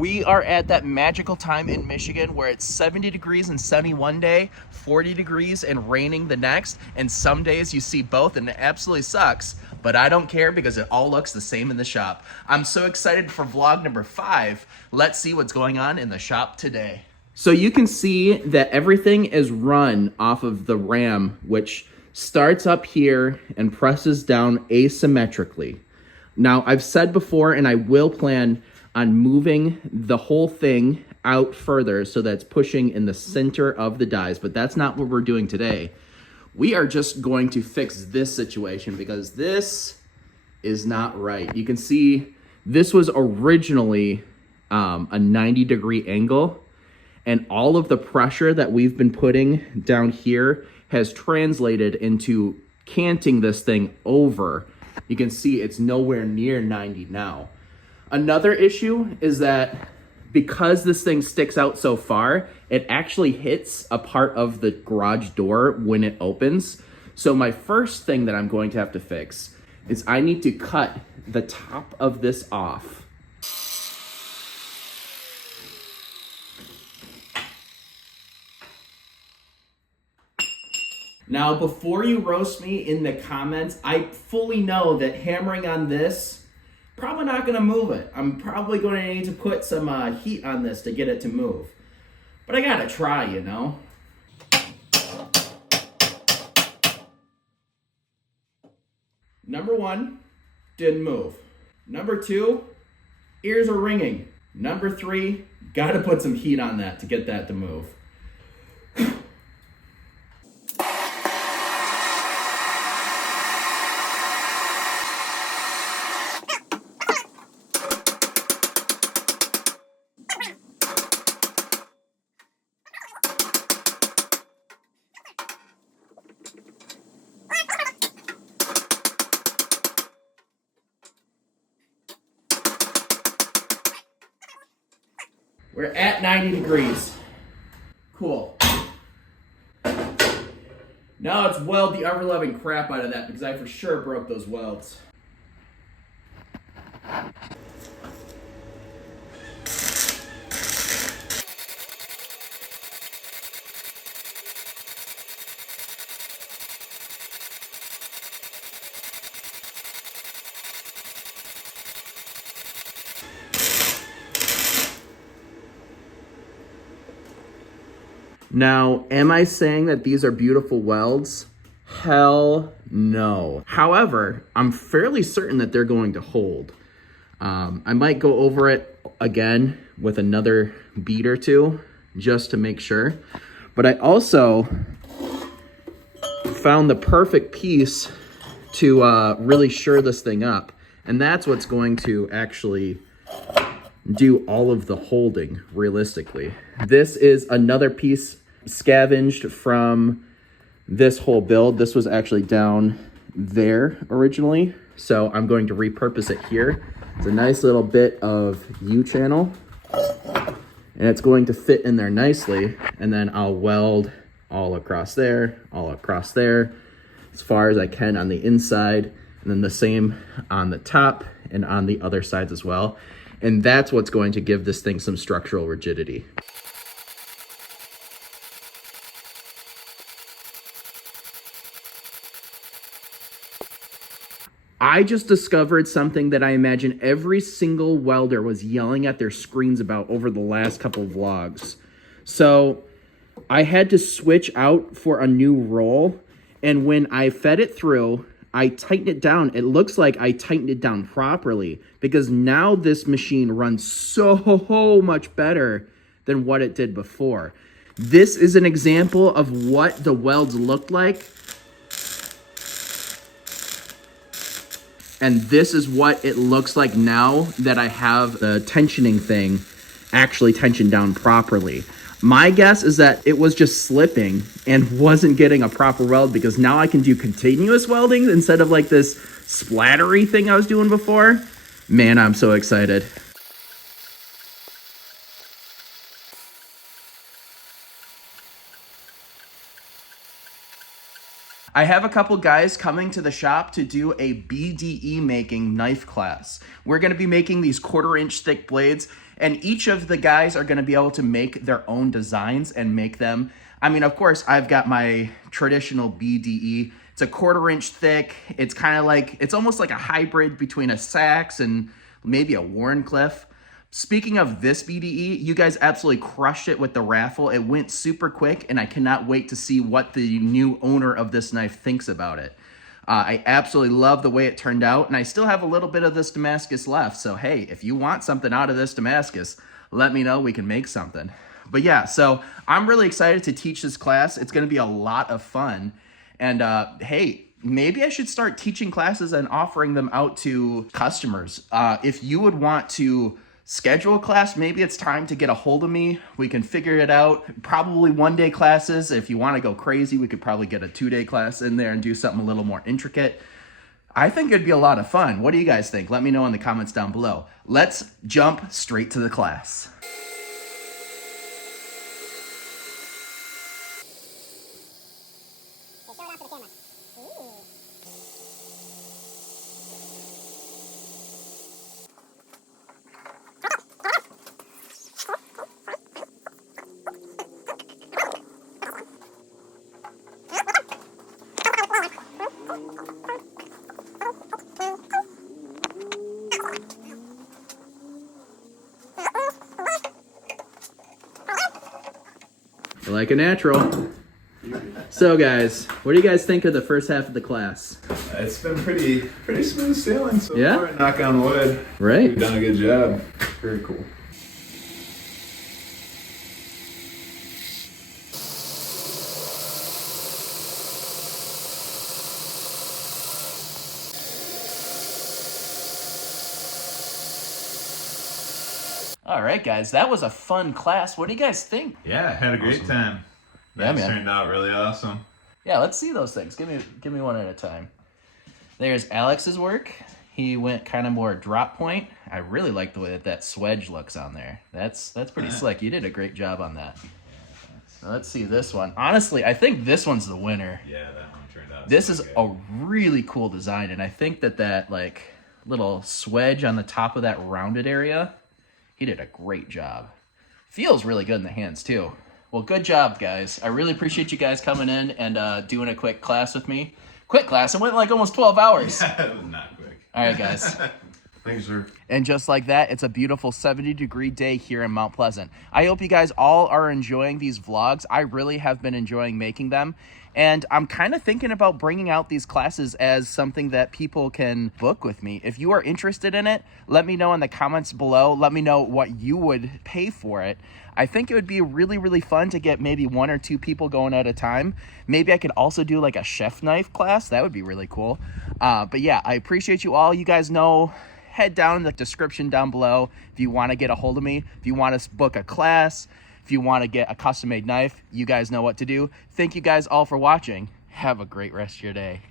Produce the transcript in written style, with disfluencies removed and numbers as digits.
We are at that magical time in Michigan where it's 70 degrees and sunny one day, 40 degrees and raining the next, and some days you see both and it absolutely sucks, but I don't care because it all looks the same in the shop. I'm so excited for vlog number 5. Let's see what's going on in the shop today. So you can see that everything is run off of the ram, which starts up here and presses down asymmetrically. Now, I've said before, and I will plan on moving the whole thing out further so that it's pushing in the center of the dies, but that's not what we're doing today. We are just going to fix this situation because this is not right. You can see this was originally a 90-degree angle, and all of the pressure that we've been putting down here has translated into canting this thing over. You can see it's nowhere near 90 now. Another issue is that because this thing sticks out so far, it actually hits a part of the garage door when it opens. So my first thing that I'm going to have to fix is I need to cut the top of this off. Now, before you roast me in the comments, I fully know that hammering on this, probably not gonna move it. I'm probably gonna need to put some heat on this to get it to move. But I gotta try, you know? Number 1, didn't move. Number 2, ears are ringing. Number 3, gotta put some heat on that to get that to move. We're at 90 degrees. Cool. Now let's weld the ever-loving crap out of that because I for sure broke those welds. Now, am I saying that these are beautiful welds? Hell no. However, I'm fairly certain that they're going to hold. I might go over it again with another bead or two just to make sure. But I also found the perfect piece to really shore this thing up. And that's what's going to actually do all of the holding realistically. This is another piece scavenged from this whole build. This was actually down there originally, so I'm going to repurpose it here. It's a nice little bit of U-channel, and it's going to fit in there nicely, and then I'll weld all across there, as far as I can on the inside, and then the same on the top and on the other sides as well. And that's what's going to give this thing some structural rigidity. I just discovered something that I imagine every single welder was yelling at their screens about over the last couple of vlogs. So I had to switch out for a new roll, and when I fed it through, I tightened it down. It looks like I tightened it down properly because now this machine runs so much better than what it did before. This is an example of what the welds looked like. And this is what it looks like now that I have the tensioning thing actually tensioned down properly. My guess is that it was just slipping and wasn't getting a proper weld because now I can do continuous welding instead of like this splattery thing I was doing before. Man, I'm so excited. I have a couple guys coming to the shop to do a BDE making knife class. We're going to be making these 1/4 inch thick blades, and each of the guys are going to be able to make their own designs and make them. I mean, of course, I've got my traditional BDE. It's a 1/4 inch thick. It's kind of like, it's almost like a hybrid between a Sachs and maybe a Wharncliffe. Speaking of this BDE, you guys absolutely crushed it with the raffle. It went super quick, and I cannot wait to see what the new owner of this knife thinks about it. I absolutely love the way it turned out, and I still have a little bit of this Damascus left. So hey, if you want something out of this Damascus, let me know. We can make something. But yeah, so I'm really excited to teach this class. It's going to be a lot of fun. And hey, maybe I should start teaching classes and offering them out to customers. If you would want to schedule a class, maybe it's time to get a hold of me. We can figure it out. Probably 1-day classes. If you want to go crazy, we could probably get a 2-day class in there and do something a little more intricate. I think it'd be a lot of fun. What do you guys think? Let me know in the comments down below. Let's jump straight to the class. Like a natural. So guys, what do you guys think of the first half of the class? It's been pretty smooth sailing so Yeah? far. Knock on wood. Right. We've done a good job. Very cool. All right, guys, that was a fun class. What do you guys think? Yeah, had a great time. Yeah, That man. turned out really awesome. Yeah, let's see those things. Give me one at a time. There's Alex's work. He went kind of more drop point. I really like the way that swedge looks on there. That's pretty slick. You did a great job on that. Now, let's see this one. Honestly, I think this one's the winner. Yeah, that one turned out. This is so good. a really cool design, and I think that like little swedge on the top of that rounded area, he did a great job. Feels really good in the hands too. Well, good job, guys. I really appreciate you guys coming in and doing a quick class with me. Quick class. It went like almost 12 hours. It was not quick. All right, guys. Thanks, sir. And just like that, it's a beautiful 70-degree day here in Mount Pleasant. I hope you guys all are enjoying these vlogs. I really have been enjoying making them. And I'm kind of thinking about bringing out these classes as something that people can book with me. If you are interested in it, let me know in the comments below. Let me know what you would pay for it. I think it would be really, really fun to get maybe 1 or 2 people going at a time. Maybe I could also do like a chef knife class. That would be really cool. But yeah, I appreciate you all. You guys know, head down in the description down below if you want to get a hold of me. If you want to book a class, if you want to get a custom-made knife, you guys know what to do. Thank you guys all for watching. Have a great rest of your day.